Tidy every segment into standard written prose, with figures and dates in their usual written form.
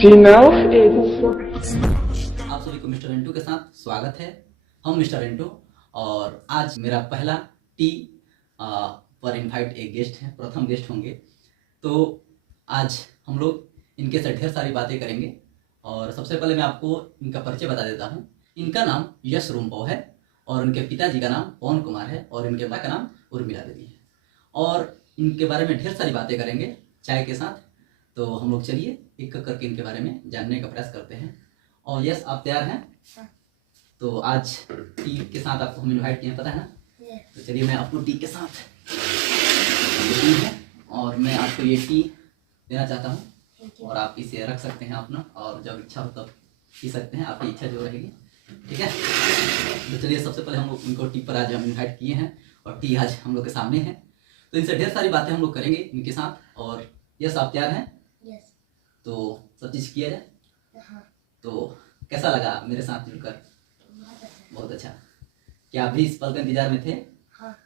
आप सभी को मिस्टर रेंटू के साथ स्वागत है। हम मिस्टर रेंटू और आज मेरा पहला टी पर इनवाइट एक गेस्ट हैं, प्रथम गेस्ट होंगे। तो आज हम लोग इनके से ढेर सारी बातें करेंगे और सबसे पहले मैं आपको इनका परिचय बता देता हूँ। इनका नाम यश रुम्पो है और उनके पिताजी का नाम पवन कुमार है और इनके माँ का नाम उर्मिला देवी है और इनके बारे में ढेर सारी बातें करेंगे चाय के साथ। तो हम लोग चलिए एक करके इनके बारे में जानने का प्रयास करते हैं। और यस, आप तैयार हैं? तो आज टी के साथ आपको हम इनवाइट किए हैं, पता है ना? तो चलिए मैं आपको टी के साथ टी है और मैं आपको ये टी देना चाहता हूँ और आप इसे रख सकते हैं अपना, और जब इच्छा हो तब पी सकते हैं, आपकी इच्छा जो रहेगी, ठीक है? तो चलिए सबसे पहले हम लोग इनको टी पर आज हम इन्वाइट किए हैं और टी आज हम लोग के सामने है। तो इनसे ढेर सारी बातें हम लोग करेंगे इनके साथ। और यस, आप तैयार हैं? यस। तो सब चीज़ किया जाए। हाँ। तो कैसा लगा मेरे साथ जुड़कर? बहुत अच्छा। क्या आप भी इस पल का इंतजार में थे? हाँ।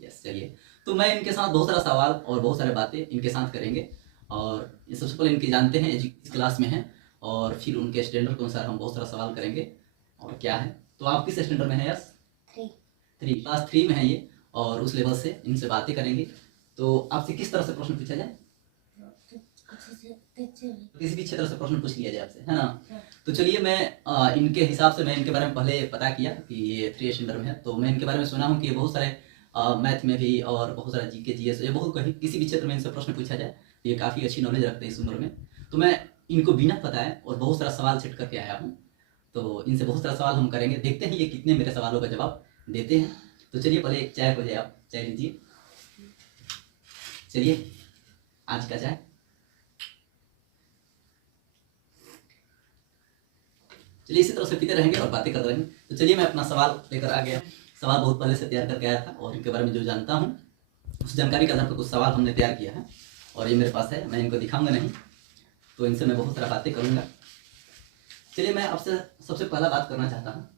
यस, चलिए। तो मैं इनके साथ बहुत सारा सवाल और बहुत सारे बातें इनके साथ करेंगे। और ये सबसे पहले इनके जानते हैं इस क्लास में हैं और फिर उनके स्टैंडर्ड के अनुसार हम बहुत सारा सवाल करेंगे। और क्या है, तो आप किस स्टैंडर्ड में हैं? यस, 3 क्लास 3 में है ये और उस लेवल से इनसे बातें करेंगे। तो आपसे किस तरह से प्रश्न पूछा जाए? किसी भी क्षेत्र से प्रश्न पूछ लिया जाए आपसे, है ना? तो चलिए मैं इनके हिसाब से मैं इनके बारे में पहले पता किया कि ये 3 स्टैंडर्ड में है। तो मैं इनके बारे में सुना हूँ कि ये बहुत सारे मैथ में भी और बहुत सारा जीके जीएस, ये बहुत कहीं किसी भी क्षेत्र में इनसे प्रश्न पूछा जाए तो ये काफ़ी अच्छी नॉलेज रखते हैं इस उम्र में। तो मैं इनको बिना बताए और बहुत सारा सवाल सेट करके आया हूँ। तो इनसे बहुत सारा सवाल हम करेंगे, देखते हैं ये कितने मेरे सवालों का जवाब देते हैं। तो चलिए पहले एक चाय हो जाए, आप चाय लीजिए। चलिए आज का चाय। चलिए इसी तरह से पीते रहेंगे और बातें करते रहेंगे। तो चलिए मैं अपना सवाल लेकर आ गया। सवाल बहुत पहले से तैयार करके आया था और इनके बारे में जो जानता हूँ उस जानकारी के आधार पर कुछ सवाल हमने तैयार किया है और ये मेरे पास है। मैं इनको दिखाऊंगा नहीं, तो इनसे मैं बहुत सारा बातें करूँगा। चलिए मैं आपसे सबसे पहला बात करना चाहता हूँ,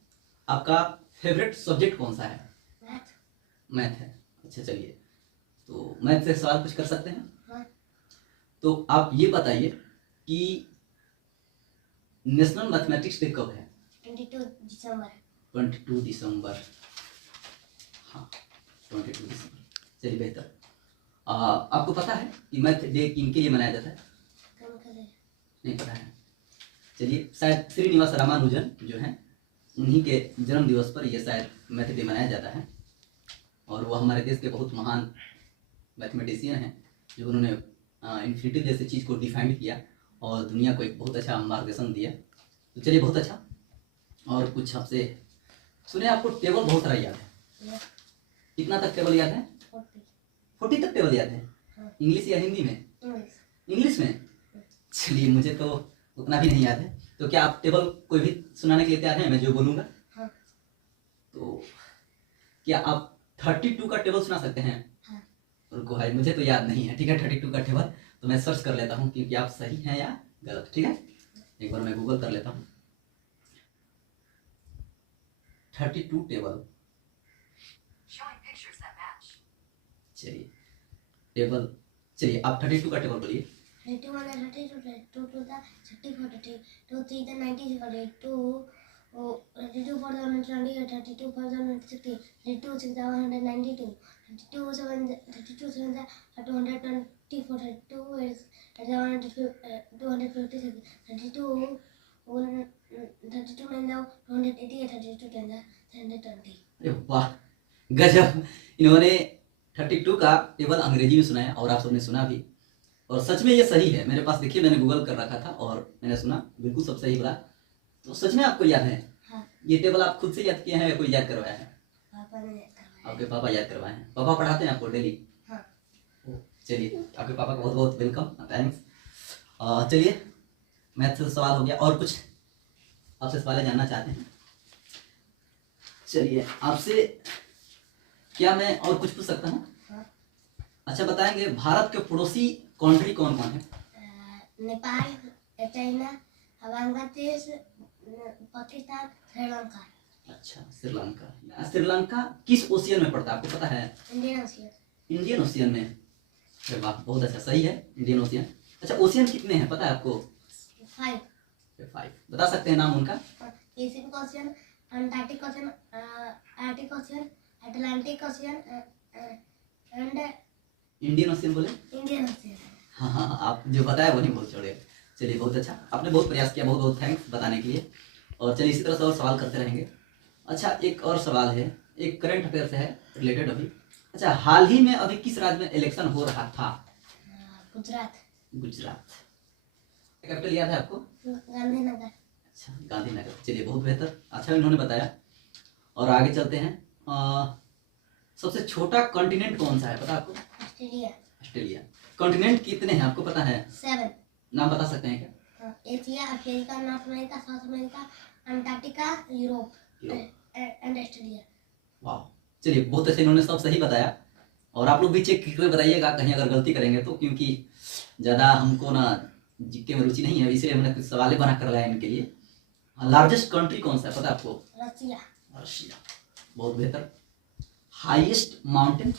आपका फेवरेट सब्जेक्ट कौन सा है? मैथ है। अच्छा, चलिए तो मैथ से सवाल कुछ कर सकते हैं? तो आप ये बताइए कि नेशनल मैथमेटिक्स डे कब है? 22 दिसंबर। हाँ, 22 दिसंबर। चलिए बेहतर। आपको पता है कि मैथ डे किनके लिए मनाया जाता है? नहीं पता है? चलिए, शायद श्रीनिवास रामानुजन जो हैं उन्हीं के जन्म दिवस पर यह शायद मैथ डे मनाया जाता है। और वो हमारे देश के बहुत महान मैथमेटिशियन हैं जो उन्होंने इन्फिनिटी जैसे चीज़ को डिफाइन किया और दुनिया को एक बहुत अच्छा मार्गदर्शन दिया। तो चलिए बहुत अच्छा। और कुछ आपसे सुने, आपको टेबल बहुत सारा याद है? कितना तक टेबल याद है? 40 तक टेबल याद है? इंग्लिश या हिंदी में? इंग्लिश में। चलिए मुझे तो उतना भी नहीं याद है। तो क्या आप टेबल कोई भी सुनाने के लिए तैयार हैं, मैं जो बोलूँगा? तो क्या आप 32 का टेबल सुना सकते हैं? रुको भाई, मुझे तो याद नहीं है। ठीक है, 32 का टेबल तो मैं सर्च कर लेता हूँ कि आप सही हैं या गलत। ठीक है, एक बार मैं गूगल कर लेता हूँ। 32 टेबल। चलिए टेबल, चलिए आप 32 का टेबल बोलिए। 32 to the 34, 32 3 the 90, 32 for the 120, 32 for the 160, 32 6 the 192, 32 7 the 224, 32 is 256, 32 32 9 the 288, 32 10 the 120। अरे वाह, गजब! इन्होंने 32 का टेबल अंग्रेजी में सुनाया और आप सबने सुना भी, और सच में ये सही है। मेरे पास देखिए, मैंने गूगल कर रखा था और मैंने सुना, बिल्कुल सब सही बोला। तो सच में आपको याद है? हाँ। ये टेबल आप खुद से याद किए हैं या कोई याद करवाया है? पापा ने याद करवाया। आपके पापा याद करवाए हैं? पापा पढ़ाते हैं आपको डेली? हाँ। चलिए आपके पापा का बहुत बहुत वेलकम, थैंक्स। चलिए मैथ से सवाल हो गया, और कुछ आपसे सवाल जानना चाहते हैं? चलिए आपसे क्या मैं और कुछ पूछ सकता हूँ? अच्छा बताएंगे, भारत के पड़ोसी कंट्री कौन कौन है? नेपाल, चाइना, बांग्लादेश, पाकिस्तान, श्रीलंका। अच्छा, श्रीलंका। श्रीलंका किस ओशियन में पड़ता है, आपको पता है? Indian ocean. इंडियन ओशियन में? अरे वाह, बहुत अच्छा, सही है, इंडियन ओशियन। अच्छा, ओशियन कितने हैं पता है आपको? 5. 5 बता सकते हैं नाम उनका? Pacific Ocean, Antarctic Ocean, Arctic Ocean, Atlantic Ocean, and Indian ocean बोले? Indian Ocean. हाँ हाँ हाँ, आप जो बताया वही बोल छोड़े। चलिए बहुत अच्छा, आपने बहुत प्रयास किया, बहुत बहुत थैंक्स बताने के लिए। और चलिए इसी तरह से और सवाल करते रहेंगे। अच्छा एक और सवाल है, एक करंट अफेयर से है रिलेटेड अभी। अच्छा हाल ही में अभी किस राज्य में इलेक्शन हो रहा था? गुजरात, गुजरात। कैपिटल याद है आपको? गांधीनगर। अच्छा गांधीनगर। चलिए बहुत बेहतर, अच्छा इन्होंने बताया। और आगे चलते हैं। सबसे छोटा कॉन्टिनेंट कौन सा है पता आपको? ऑस्ट्रेलिया। ऑस्ट्रेलिया। कॉन्टिनेंट कितने हैं आपको पता है? 7. नाम बता सकते हैं क्या? Asia, Africa, north America, south America, Antarctica, Europe and Australia. वाह, चलिए बहुत अच्छे, इन्होंने सब सही बताया। और आप लोग भी चेक करके बताइएगा कहीं अगर गलती करेंगे तो, क्योंकि ज़्यादा हमको ना जीके में रुचि नहीं है, इसलिए हमने कुछ सवाल बना कर लाया इनके लिए। लार्जेस्ट कंट्री कौन सा है पता आपको? रसिया। रशिया। बहुत बेहतर। Highest mountain?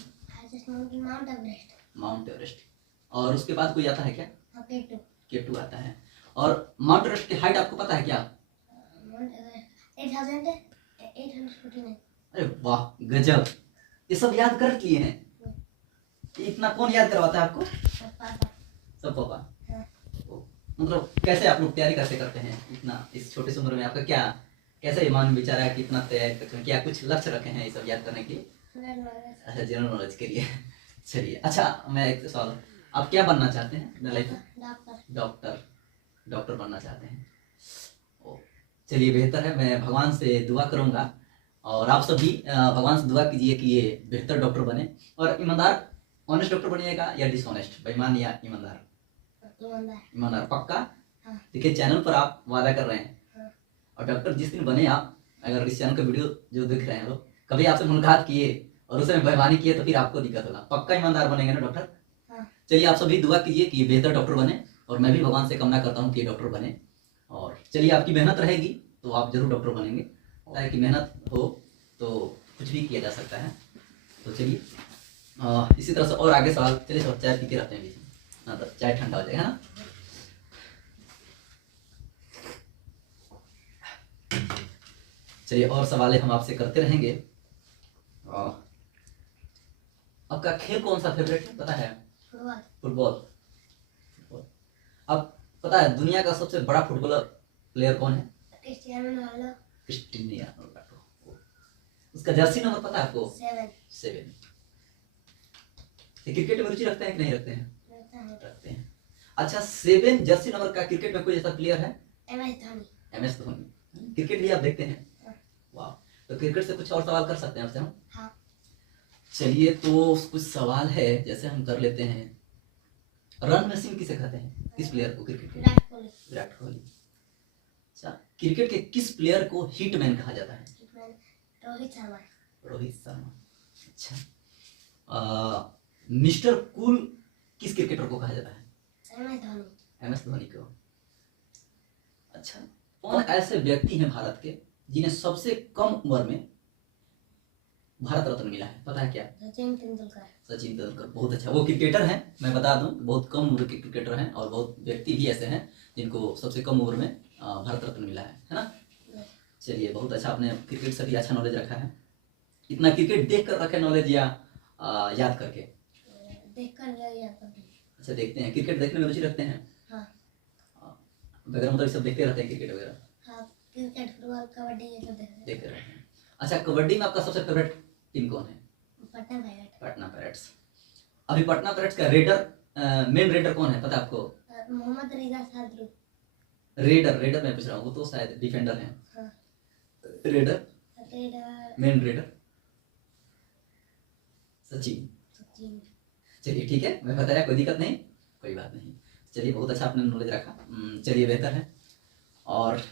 Mount Everest. Mount Everest. और उसके बाद कोई आता है क्या? केटू। केटू आता है। और माउंट एवरेस्ट की हाइट आपको पता है क्या? 849। अरे वाह गजब, ये सब याद कर लिए हैं। इतना कौन याद करवाता है आपको? सब पापा। मतलब कैसे आप लोग तैयारी कैसे करते हैं इतना इस छोटे से उम्र में? आपका क्या कैसे ये मन विचार है कि इतना तैयारी करते हैं? क्या कुछ लक्ष्य रखे हैं ये सब याद करने के लिए? अच्छा जनरल नॉलेज के लिए। चलिए अच्छा, मैं एक सवाल, आप क्या बनना चाहते हैं अपने लाइफ में? डॉक्टर। डॉक्टर बनना चाहते हैं। चलिए बेहतर है, मैं भगवान से दुआ करूंगा और आप सभी भगवान से दुआ कीजिए कि ये बेहतर डॉक्टर बने। और ईमानदार ऑनेस्ट डॉक्टर बनिएगा या डिसऑनेस्ट, बेईमान या ईमानदार? ईमानदार पक्का? देखिए चैनल पर आप वादा कर रहे हैं और डॉक्टर जिस दिन बने आप, अगर इस चैनल का वीडियो जो देख रहे हैं लोग कभी आपसे मुलाकात किए और उसमें बेईमानी किए तो फिर आपको दिक्कत होगा। पक्का ईमानदार बनेंगे ना डॉक्टर? चलिए आप सभी दुआ कीजिए कि बेहतर डॉक्टर बने और मैं भी भगवान से कामना करता हूँ कि डॉक्टर बने। और चलिए आपकी मेहनत रहेगी तो आप जरूर डॉक्टर बनेंगे। ताकि मेहनत हो तो कुछ भी किया जा सकता है। तो चलिए इसी तरह से और आगे सवाल। चलिए सर चाय पीते रहते हैं बीच में, ना तो चाय ठंडा हो जाएगा ना। चलिए और सवाल हम आपसे करते रहेंगे। आपका खेल कौन सा फेवरेट है पता है? फुटबॉल। अब पता है दुनिया का सबसे बड़ा फुटबॉलर प्लेयर कौन है? Cristiano Ronaldo. उसका जर्सी नंबर पता है आपको? 7। क्रिकेट में रुचि रखते हैं कि नहीं रखते हैं? रखते हैं। अच्छा 7 जर्सी नंबर का क्रिकेट में कोई ऐसा प्लेयर है? MS धोनी। क्रिकेट भी आप देखते हैं? वाह, तो क्रिकेट से कुछ और सवाल कर सकते हैं आपसे हम? हाँ। चलिए तो कुछ सवाल है जैसे हम कर लेते हैं। रन मशीन किसे कहते हैं? किस प्लेयर को क्रिकेट के? विराट कोहली। अच्छा क्रिकेट के किस प्लेयर को हिटमैन कहा जाता है? रोहित शर्मा। अच्छा मिस्टर कूल किस क्रिकेटर को कहा जाता है? MS धोनी को। अच्छा कौन ऐसे व्यक्ति हैं भारत के जिन्हें सबसे कम उम्र में भारत रत्न मिला है पता है क्या? सचिन तेंदुलकर। बहुत अच्छा, वो क्रिकेटर हैं, मैं बता दूं बहुत कम उम्र के क्रिकेटर हैं और बहुत व्यक्ति भी ऐसे हैं जिनको सबसे कम उम्र में भारत रत्न मिला है ना। चलिए बहुत अच्छा, आपने क्रिकेट से भी अच्छा नॉलेज रखा है। इतना क्रिकेट देख कर रखे नॉलेज या याद करके? अच्छा देखते हैं, क्रिकेट देखने में रुचि रखते हैं वगैरह, मतलब सब देखते रहते हैं क्रिकेट वगैरह? क्रिकेट, फुटबॉल, कबड्डी ये सब देखते रहते हैं। अच्छा कबड्डी में आपका सबसे फेवरेट टीम कौन है? पटना पायरेट्स। अभी पटना पायरेट्स का रेडर मेन रेडर कौन है पता है आपको? मोहम्मद रिजा सादरू। रेडर मैं पूछ रहा हूँ, वो तो शायद डिफेंडर हैं। Raider main raider Sachin. चलिए ठीक है, मैं बताया, कोई दिक्कत नहीं, कोई बात नहीं। चलिए बहुत अच्छा आपने नॉलेज रखा। चलिए बेहतर है। और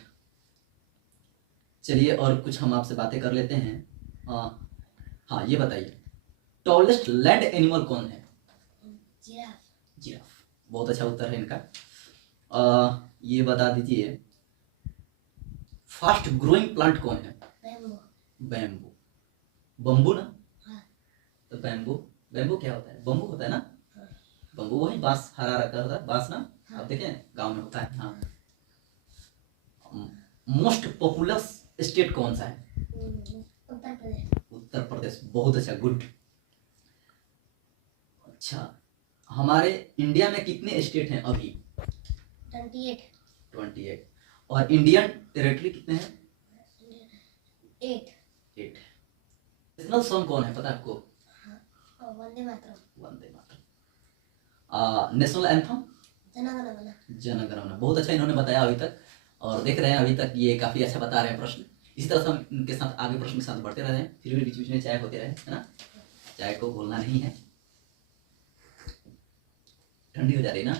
चलिए और कुछ हम आपसे बातें कर लेते हैं। हाँ ये बताइए टॉलेस्ट लैंड एनिमल कौन है? जिराफ। बहुत अच्छा उत्तर है इनका। ये बता दीजिए फास्ट ग्रोइंग प्लांट कौन है? बैम्बू। बम्बू ना? हाँ। तो बैम्बू क्या होता है? बम्बू होता है ना? बम्बू वही बांस हरा रखा होता है बांस ना? हाँ। आप देखें गांव में होता है। हाँ मोस्ट पॉपुलस स्टेट कौन सा है? उत्तर प्रदेश। उत्तर प्रदेश, बहुत अच्छा, गुड। अच्छा, हमारे इंडिया में कितने स्टेट हैं अभी? 28। 28। और इंडियन टेरिटरी कितने हैं? 8। नेशनल सॉन्ग कौन है पता है आपको? वंदे मातरम। वंदे मातरम। National anthem? जन गण मन। जन गण मन। बहुत अच्छा इन्होंने बताया अभी तक, और देख रहे हैं अभी तक ये काफी अच्छा बता रहे हैं प्रश्न। इसी तरह से हम इनके साथ आगे प्रश्न के साथ बढ़ते रहे हैं, फिर भी बीच बीच में चाय होते रहे, है ना? चाय को भूलना नहीं है। ठंडी हो जा रही है ना,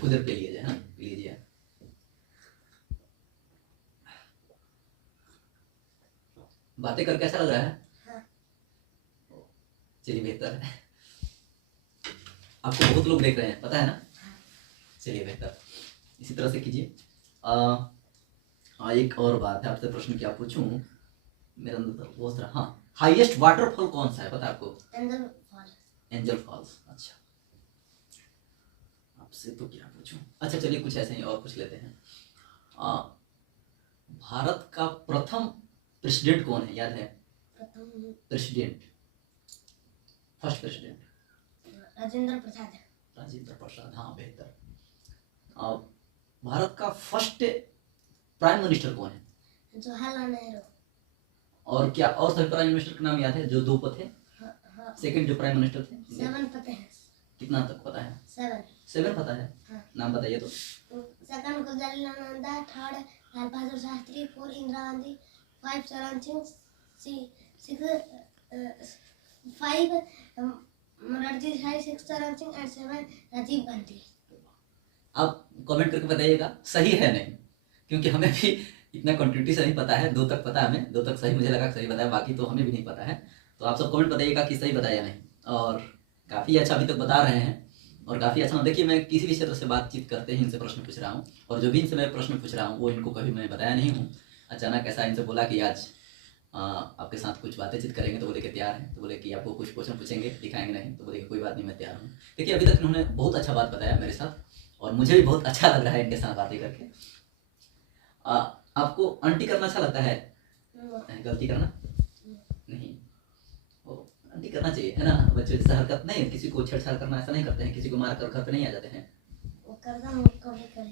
कुछ देर पी लीजिए, हाँ पी लीजिए। बातें करके कैसा लग रहा है? हाँ। चलिए बेहतर है, आपको बहुत लोग देख रहे हैं पता है ना? चलिए बेहतर, इसी तरह से कीजिए। एक और बात है, आपसे प्रश्न क्या पूछूं, मेरे अंदर बहुत सारा। हाँ, हाईएस्ट वाटरफॉल कौन सा है पता है आपको? Angel Fall. Angel Falls. अच्छा, आपसे तो क्या पूछूं। अच्छा चलिए कुछ ऐसे ही और पूछ लेते हैं। भारत का प्रथम प्रेसिडेंट कौन है, याद है? प्रथम president, first president? Rajendra Prasad. Rajendra Prasad, हाँ बेहतर। भारत का फर्स्ट प्राइम मिनिस्टर कौन है? जवाहरलाल नेहरू। और क्या और सभी प्राइम मिनिस्टर के नाम याद है जो 2 पद थे? हाँ। सेकंड जो प्राइम मिनिस्टर थे? 7 पता है। कितना तक पता है? 7 पता है? हाँ। नाम बताइए तो। सेकंड गुजरलाल नंदा, थर्ड लाल बहादुर शास्त्री, 4 इंदिरा गांधी, 5 चरण सिंह, 5 मोरारजी देसाई, 6 चरण सिंह एंड 7 राजीव गांधी। आप कमेंट करके बताइएगा सही है नहीं, क्योंकि हमें भी इतना क्वांटिटी से नहीं पता है। 2 तक पता है हमें, 2 तक सही मुझे लगा सही बताया, बाकी तो हमें भी नहीं पता है। तो आप सब कमेंट बताइएगा कि सही बताया या नहीं। और काफ़ी अच्छा अभी तक बता रहे हैं, और काफ़ी अच्छा। देखिए मैं किसी भी क्षेत्र से बातचीत करते ही इनसे प्रश्न पूछ रहा हूँ, और जो भी इनसे मैं प्रश्न पूछ रहा हूँ वो इनको कभी मैं बताया नहीं हूँ। अचानक ऐसा इनसे बोला कि आज आपके साथ कुछ बातचीत करेंगे, तो बोले कि तैयार हैं। तो बोले कि आपको कुछ क्वेश्चन पूछेंगे, दिखाएंगे नहीं, तो बोले कि कोई बात नहीं मैं तैयार हूँ। देखिए अभी तक इन्होंने बहुत अच्छा बात बताया मेरे साथ, और मुझे भी बहुत अच्छा लग रहा है इनके साथ बातें करके। आपको आंटी करना अच्छा लगता है? गलती करना नहीं, आंटी करना चाहिए, है ना? बच्चे जैसा हरकत नहीं, किसी को छेड़छाड़ करना ऐसा नहीं करते हैं, किसी को मार कर घर पे नहीं आ जाते हैं।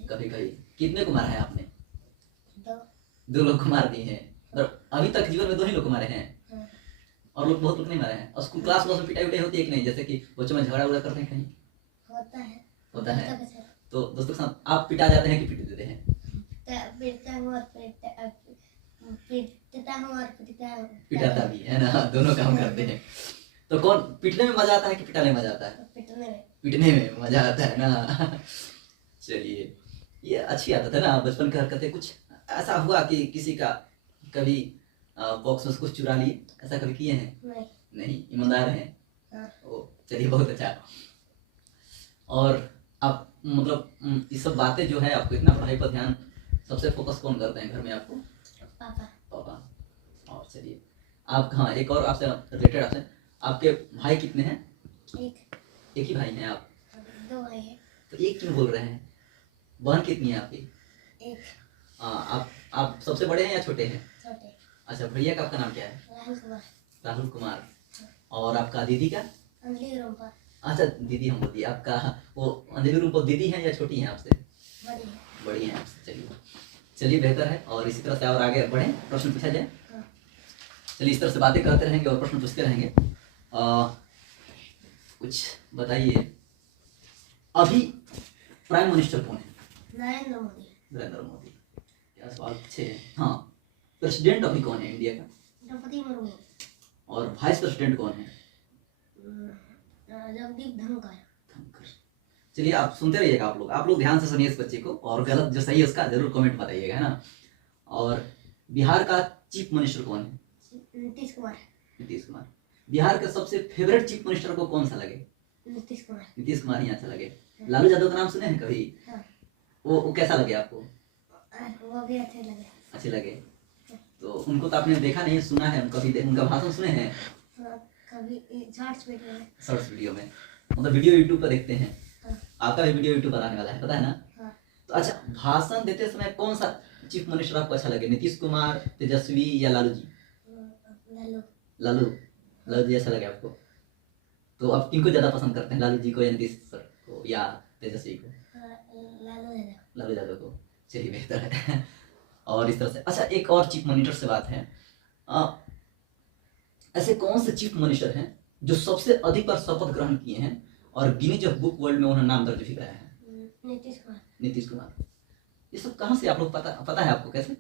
कभी कभी। कितने को मारा है आपने? 2 लोग को मार दिए हैं। अभी तक जीवन में 2 ही लोग को मारे हैं, और लोग बहुत लोग नहीं मारे हैं। और स्कूल क्लास में पिटाई उटाई होती है कि नहीं, जैसे कि बच्चों में झगड़ा उगड़ा करते हैं कहीं? होता है। तो दोस्तों के साथ आप पिटा जाते हैं कि पिट देते हैं? पिटाता भी है ना, दोनों काम करते हैं। तो कौन पिटने में मजा आता है कि पिटाने में मजा आता है? पिटने में मजा आता है ना। चलिए, ये अच्छी आदत है ना, बचपन की हरकतें। कुछ ऐसा हुआ कि किसी का कभी बॉक्स में से कुछ चुरा लिए, ऐसा कभी किए हैं? नहीं, ईमानदार हैं। ओ चलिए बहुत अच्छा। और आप मतलब ये सब बातें जो है, आपको इतना पढ़ाई पर ध्यान, सबसे फोकस कौन करते हैं घर में आपको? पापा। और चलिए आप, हाँ एक और आपसे रिलेटेड, आपके भाई कितने हैं? एक ही भाई हैं आप? 2 भाई हैं। तो एक क्यों बोल रहे हैं? बहन कितनी है आपकी? 1। आप सबसे बड़े हैं या छोटे हैं? छोटे। अच्छा, भैया का आपका नाम क्या है? राहुल कुमार। और आपका दीदी का? अंजलि रुम्पा। अच्छा दीदी हम बोलती है आपका, वो अंजलि रूपा दीदी हैं या छोटी हैं आपसे? बड़ी हैं आपसे। चलिए बेहतर है, और इसी तरह से और आगे बढ़े, प्रश्न पूछा जाए। चलिए इस तरह से बातें करते रहेंगे और प्रश्न पूछते रहेंगे। कुछ बताइए, अभी प्राइम मिनिस्टर कौन है? नरेंद्र मोदी। नरेंद्र मोदी, क्या सवाल अच्छे हैं। हाँ, प्रेसिडेंट अभी कौन है इंडिया का? द्रौपदी मुर्मू। और वाइस प्रेसिडेंट कौन है? जगदीप धनखड़। चलिए आप सुनते रहिएगा, आप लोग ध्यान से सुनिए इस बच्चे को, और गलत जो सही है उसका जरूर कमेंट बताइएगा, है ना? और बिहार का चीफ मिनिस्टर कौन है? नीतीश कुमार। बिहार का सबसे फेवरेट चीफ मिनिस्टर को कौन सा लगे? नीतीश कुमार ही अच्छा लगे। लालू यादव का नाम सुने हैं कभी? वो कैसा लगे आपको? वो भी अच्छे लगे। तो उनको तो आपने देखा नहीं, सुना है कभी, उनका भाषण सुने हैं? कभी शॉर्ट्स वीडियो में, मतलब वीडियो यूट्यूब पर देखते हैं। आपका भी वीडियो यूट्यूब पर आने वाला है, पता है ना? तो अच्छा, भाषण देते समय कौन सा चीफ मिनिस्टर आपको अच्छा लगे, नीतीश कुमार, तेजस्वी या लालू जी? लालू। लालू लालू जी अच्छा लगे आपको? तो आप किनको ज़्यादा पसंद करते हैं, लालू जी को या नीतीश सर को या तेजस्वी को? लालू यादव। लालू यादव को। चलिए बेहतर है। और इस तरह से अच्छा, एक और चीफ मिनिस्टर से बात है। ऐसे कौन से चीफ मिनिस्टर हैं जो सबसे अधिक बार शपथ ग्रहण किए हैं और गिनीज ऑफ बुक वर्ल्ड में उन्हें नाम दर्ज भी कराया है? नीतीश कुमार। नीतीश कुमार। ये सब कहाँ से आप लोग पता है आपको कैसे?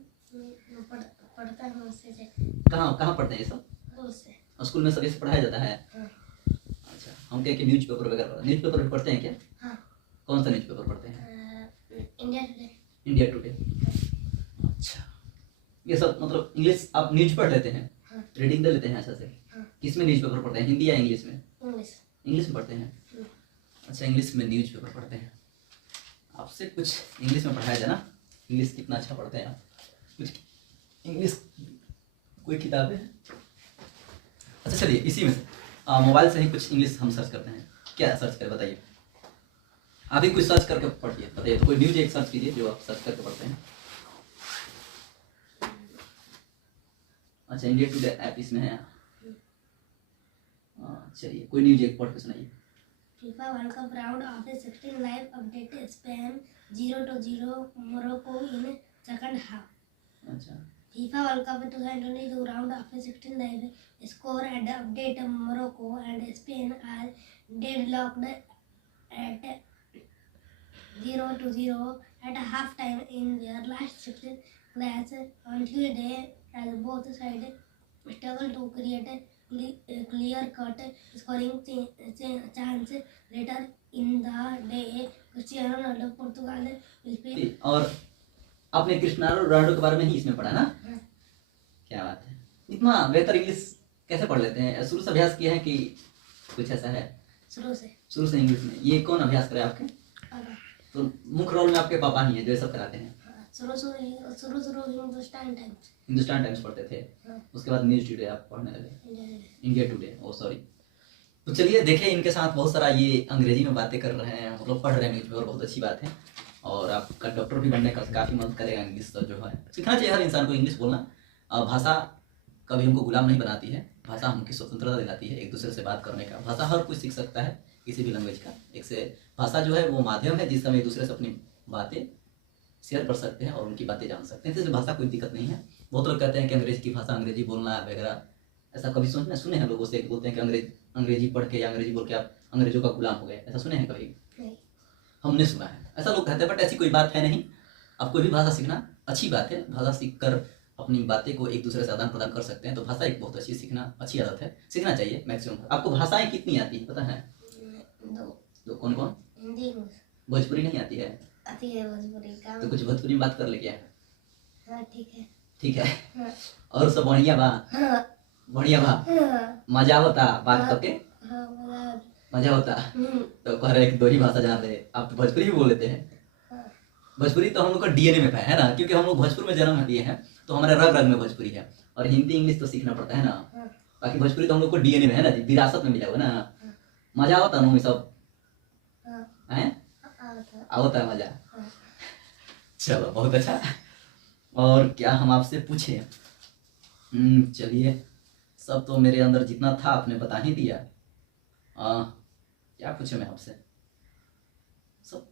पढ़ता हूँ उससे से। कहाँ कहाँ पढ़ते हैं ये सब? उससे। स्कूल में सब ये सब पढ़ाया जाता है? हाँ। अच्छा, हम क्या कि न्यूज पेपर वगैरह, न्यूज पेपर भी पढ़ते हैं क्या? हाँ। कौन सा न्यूज पेपर पढ़ते हैं? India today. India today. अच्छा, ये सब मतलब इंग्लिश आप न्यूज पढ़ लेते हैं? हाँ। रीडिंग कर लेते हैं अच्छा से? हाँ। किस में न्यूज पेपर पढ़ते हैं, हिंदी या इंग्लिश में? इंग्लिश। इंग्लिश में पढ़ते हैं। अच्छा, इंग्लिश में न्यूज पेपर पढ़ते हैं। आपसे कुछ इंग्लिश में पढ़ाया जाए ना, इंग्लिश कितना अच्छा पढ़ते हैं आप, कुछ इंग्लिश कोई किताब है? अच्छा चलिए, इसी में से मोबाइल से ही कुछ इंग्लिश हम सर्च करते हैं। क्या सर्च करें बताइए, आप ही कुछ सर्च करके पढ़िए, बताइए। तो कोई न्यूज एक सर्च कीजिए जो आप सर्च करके पढ़ते हैं। अच्छा, इंडिया टुडे ऐप इसमें है। चलिए, कोई न्यूज एक पढ़ के सुनाइए। FIFA World Cup round of 16 live update Spain 0-0 Morocco in second half. अच्छा, FIFA World Cup 2022 round of 16 live score and update Morocco and Spain are deadlocked at 0-0 at half time in their last 16 clash on Tuesday as both sides struggle to create a clear-cut scoring chance later in the day. Cristiano Ronaldo Portugal will play. और आपने Cristiano Ronaldo के बारे में ही इसमें पढ़ा ना? हाँ। क्या बात है, इतना बेहतर इंग्लिश कैसे पढ़ लेते हैं? शुरू से अभ्यास किया है कि कुछ ऐसा है? शुरू से इंग्लिश में। ये कौन अभ्यास करे आपके? पापा। तो मुख्य रोल में आपके पापा ही हैं जो ये सब कराते हैं? शुरू हिंदुस्तान टाइम्स पढ़ते थे, हाँ। उसके बाद न्यूज टुडे आप पढ़ने लगे, इंडिया इंडिया टुडे। ओ सॉरी। तो चलिए देखिए, इनके साथ बहुत सारा ये अंग्रेजी में बातें कर रहे हैं, मतलब पढ़ रहे हैं न्यूज पेपर, बहुत अच्छी बात है। और आपका डॉक्टर भी बनने का काफ़ी मदद करेगा। इंग्लिश तो जो है सीखना चाहिए हर इंसान को, इंग्लिश बोलना। भाषा कभी हमको गुलाम नहीं बनाती है, भाषा हमको स्वतंत्रता दिलाती है एक दूसरे से बात करने का। भाषा हर कोई सीख सकता है, किसी भी लैंग्वेज का। एक से भाषा जो है वो माध्यम है जिससे हम एक दूसरे से अपनी बातें शेयर कर सकते हैं और उनकी बातें जान सकते हैं। इससे भाषा कोई दिक्कत नहीं है। बहुत लोग कहते हैं कि अंग्रेजी की भाषा, अंग्रेजी बोलना वगैरह, ऐसा कभी सुने हैं लोगों से बोलते हैं कि अंग्रेजी पढ़ के या अंग्रेजी बोल के आप अंग्रेजों का गुलाम हो गए, ऐसा सुने हैं कभी? नहीं। हमने सुना है, ऐसा लोग कहते हैं, बट ऐसी कोई बात है नहीं। आप कोई भी भाषा सीखना अच्छी बात है, भाषा सीख कर अपनी बातें को एक दूसरे से आदान प्रदान कर सकते हैं। तो भाषा एक बहुत अच्छी आदत है, सीखना चाहिए मैक्सिमम। आपको भाषाएं कितनी आती है पता है? दो। कौन कौन? हिंदी। भोजपुरी नहीं आती है? आती है भोजपुरी का। तो कुछ भोजपुरी में बात कर ले क्या? हाँ ठीक है। ठीक है। हाँ। और सब बढ़िया बा? हाँ। बढ़िया बा? हाँ। मजा होता बात करके? हाँ, मजा होता। तो कह रहे दो ही भाषा जानते हैं आप, तो भोजपुरी भी बोल लेते हैं? हाँ। भोजपुरी तो हम लोग का डीएनए में है ना, क्योंकि हम लोग भोजपुर में जन्म लिए हैं, तो हमारे रग रग में भोजपुरी है। और हिंदी इंग्लिश तो सीखना पड़ता है ना, बाकी भोजपुरी तो हम लोग को डीएनए में है ना जी, विरासत में मिला हुआ ना। मजा होता ना सब है, आता है मजा। चलो बहुत अच्छा। और क्या हम आपसे पूछे? चलिए, सब तो मेरे अंदर जितना था आपने बता ही दिया। क्या पूछे मैं आपसे सब?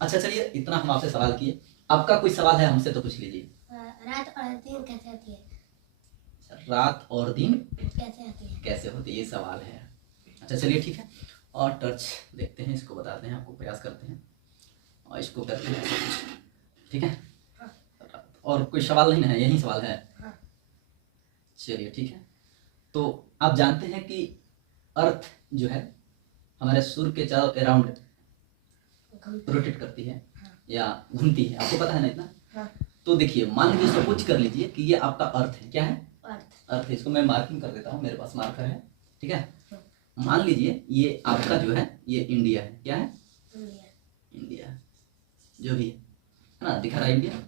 अच्छा चलिए, इतना हम आपसे सवाल किए, आपका कोई सवाल है हमसे तो पूछ लीजिए। रात और दिन कैसे आती है? रात और दिन कैसे आती है? कैसे होती है, ये सवाल है। अच्छा चलिए ठीक है, और टच देखते हैं, इसको बताते हैं आपको, प्रयास करते हैं और इसको करते हैं ऐसा कुछ, ठीक है? और कोई सवाल नहीं है, यही सवाल है। चलिए ठीक है, तो आप जानते हैं कि अर्थ जो है हमारे सूर्य के चारों अराउंड रोटेट करती है या घूमती है, आपको पता है ना इतना? तो देखिए, मान लीजिए सपोज कर लीजिए कि ये आपका अर्थ है। क्या है? अर्थ है। इसको मैं मार्किंग कर देता हूँ, मेरे पास मार्कर है, ठीक है? मान लीजिए ये आपका जो है ये इंडिया है। क्या है? इंडिया जो भी है ना, दिखा रहा है इंडिया।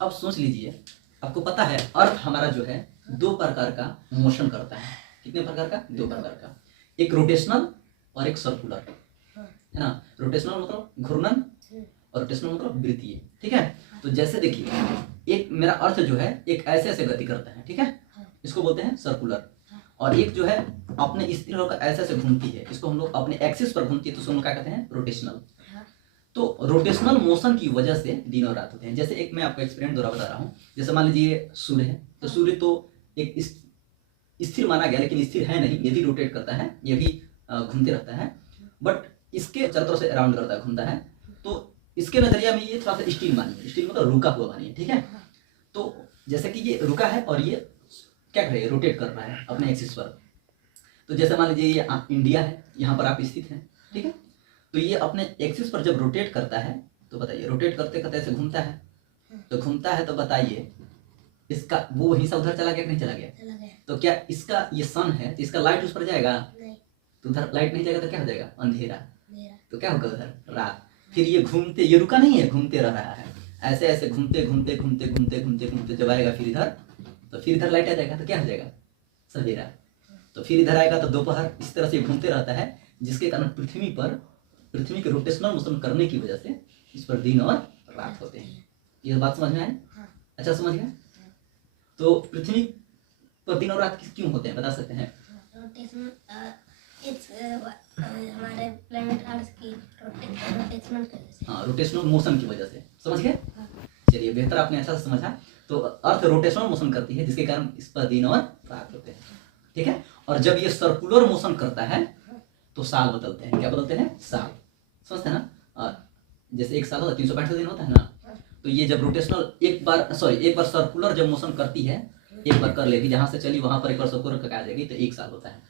अब सोच लीजिए, आपको पता है अर्थ हमारा जो है दो प्रकार का मोशन करता है। कितने प्रकार का? दो प्रकार का। एक रोटेशनल और एक सर्कुलर, है ना? रोटेशनल मतलब घूर्णन और रोटेशनल मतलब वृत्तीय, ठीक है? तो जैसे देखिए एक मेरा अर्थ जो है एक ऐसे ऐसे गति करता है, ठीक है, इसको बोलते हैं सर्कुलर। और एक जो है अपने स्थिर होकर ऐसे ऐसे घूमती है, इसको हम लोग अपने एक्सिस पर घूमती है, तो उसको हम लोग क्या कहते हैं, रोटेशनल। तो रोटेशनल मोशन की वजह से दिन और रात होते हैं। जैसे एक मैं आपको एक्सपेरिमेंट द्वारा बता रहा हूँ। जैसे मान लीजिए सूर्य है, तो सूर्य तो एक स्थिर माना गया, लेकिन स्थिर है नहीं, ये भी रोटेट करता है, ये भी घूमते रहता है, बट इसके चारों तरफ से अराउंड करता है, घूमता है। तो इसके नजरिया में ये थोड़ा सा स्टील मानिए, स्टील मतलब रुका हुआ मानिए, ठीक है। तो जैसे कि ये रुका है और ये क्या कर रहा है, रोटेट कर रहा है अपने एक्सिस पर। तो जैसे मान लीजिए ये इंडिया है, यहाँ पर आप स्थित हैं, ठीक है। तो ये अपने एक्सिस पर जब रोटेट करता है, तो बताइए रोटेट करते करते ऐसे घूमता है, तो घूमता है, तो बताइए इसका वो हिस्सा उधर चला गया कि नहीं चला गया? तो क्या इसका ये सन है, तो इसका लाइट उस पर जाएगा? तो उधर लाइट नहीं जाएगा तो क्या हो जाएगा, अंधेरा। तो क्या होगा उधर, रात। फिर ये घूमते, ये रुका नहीं है, घूमते रह रहा है, ऐसे ऐसे घूमते घूमते घूमते घूमते घूमते घूमते जब आएगा फिर इधर, तो फिर इधर लाइट आ जाएगा, तो क्या हो जाएगा, सवेरा। तो फिर इधर आएगा तो दोपहर। इस तरह से घूमते रहता है, जिसके कारण पृथ्वी के रोटेशनल मोशन करने की वजह से इस पर दिन और रात होते हैं। ये बात समझ में आए? अच्छा समझ गए? तो पृथ्वी पर दिन और रात क्यों होते हैं, बता सकते हैं? हमारे प्लेनेट अर्थ की रोटेशनल हाँ, रोटेशनल मोशन की वजह से, समझ गए? चलिए बेहतर, आपने ऐसा समझा। तो अर्थ रोटेशनल मोशन करती है, जिसके कारण इस पर दिन और रात होते हैं, ठीक है। और जब ये सर्कुलर मोशन करता है तो साल बदलते हैं। क्या बदलते हैं? साल। समझते हैं ना? जैसे एक साल होता है 365 दिन होता है ना, तो ये जब रोटेशनल एक बार सर्कुलर जब मोशन करती है, एक बार कर लेगी, जहां से चली वहां पर एक बार सर्कुलर करके आ जाएगी, तो एक साल होता है।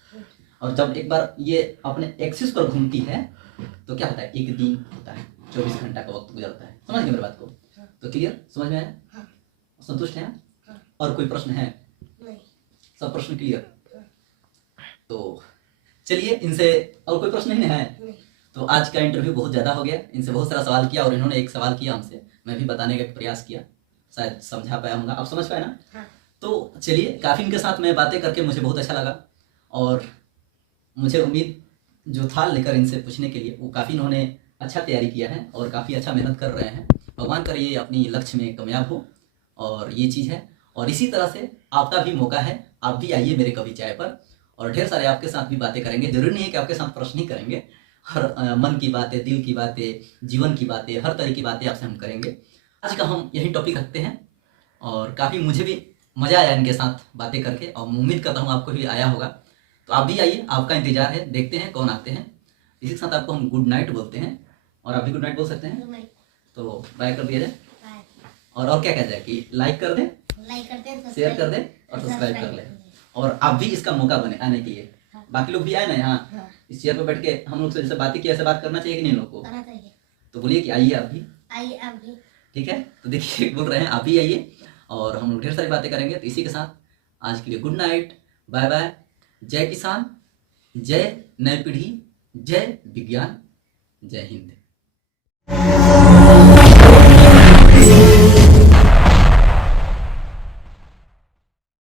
और जब एक बार ये अपने एक्सिस पर घूमती है तो क्या होता है, एक दिन होता है, 24 घंटा का वक्त गुजरता है। समझ गए मेरी बात को? तो क्लियर, समझ में आया? संतुष्ट है? और कोई प्रश्न है? सब प्रश्न क्लियर? तो चलिए, इनसे और कोई प्रश्न नहीं है? तो आज का इंटरव्यू बहुत ज़्यादा हो गया, इनसे बहुत सारा सवाल किया और इन्होंने एक सवाल किया हमसे, मैं भी बताने का प्रयास किया, शायद समझा पाया होगा। आप समझ पाए ना? तो चलिए, काफ़ी इनके साथ मैं बातें करके मुझे बहुत अच्छा लगा, और मुझे उम्मीद जो था लेकर इनसे पूछने के लिए, वो काफ़ी इन्होंने अच्छा तैयारी किया है और काफ़ी अच्छा मेहनत कर रहे हैं। भगवान करे ये अपनी लक्ष्य में कामयाब हो, और ये चीज़ है। और इसी तरह से आपका भी मौका है, आप भी आइए मेरे कवि चाय पर, और ढेर सारे आपके साथ भी बातें करेंगे। जरूरी नहीं है कि आपके साथ प्रश्न ही करेंगे, हर मन की बातें, दिल की बातें, जीवन की बातें, हर तरह की बातें आपसे हम करेंगे। आज का हम यही टॉपिक रखते हैं, और काफ़ी मुझे भी मज़ा आया इनके साथ बातें करके, और उम्मीद करता हूँ आपको भी आया होगा। तो आप भी आइए, आपका इंतजार है, देखते हैं कौन आते हैं। इसी के साथ आपको हम गुड नाइट बोलते हैं, और आप भी गुड नाइट बोल सकते हैं। तो बाय कर दिया जाए, और क्या कहते हैं कि लाइक कर दें, शेयर कर दें और सब्सक्राइब कर लें। और आप भी इसका मौका बने आने के लिए, बाकी लोग भी आए ना यहाँ, इस चेयर पर बैठ के हम लोग से जैसे बातें की, ऐसे बात करना चाहिए कि नहीं लोग को? तो बोलिए कि आइए आप भी, ठीक है। तो देखिए बोल रहे हैं आप भी आइए, और हम लोग ढेर सारी बातें करेंगे। तो इसी के साथ आज के लिए गुड नाइट, बाय बाय। जय किसान, जय नई पीढ़ी, जय विज्ञान, जय हिंद।